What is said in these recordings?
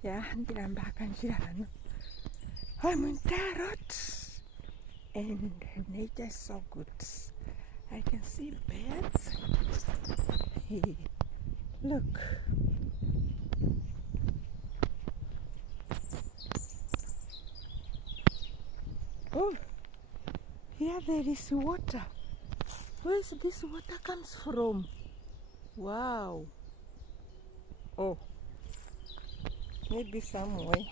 Yeah, hindi lang bakan siya, no? I'm in Tarot, and nature is so good. I can see birds. Hey, look. Oh, here there is water. Where's this water comes from? Wow. Oh, maybe somewhere.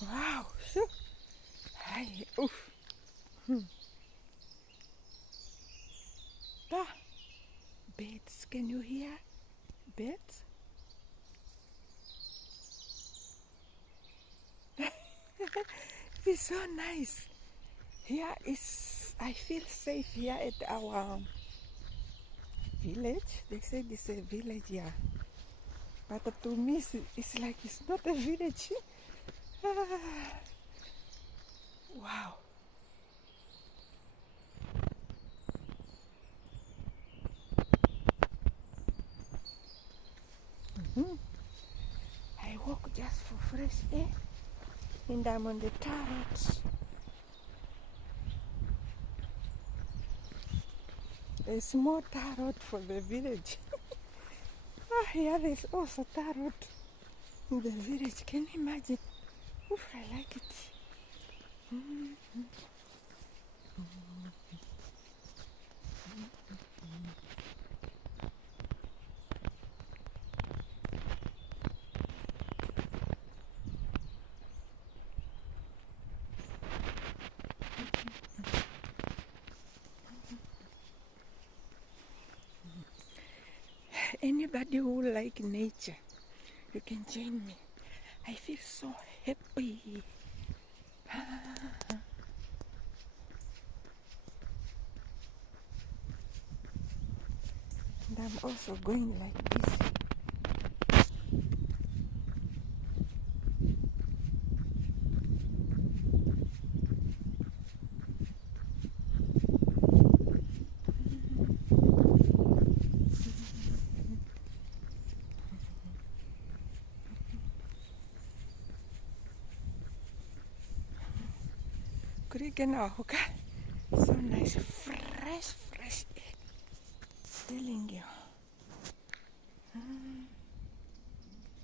Wow. So, hi. Oof. Da. Birds. Can you hear birds? It's so nice. Here is, I feel safe here at our village. They say this is a village here. But to me, it's like it's not a village. Wow. I walk just for fresh air. And I'm on the Tarot. A small Tarot for the village. Here there's also Tarot in the village. Can you imagine? Oof, I like it. Anybody who like nature, you can join me. I feel so happy. And I'm also going like this. Genau, okay? So nice, fresh air. Telling you.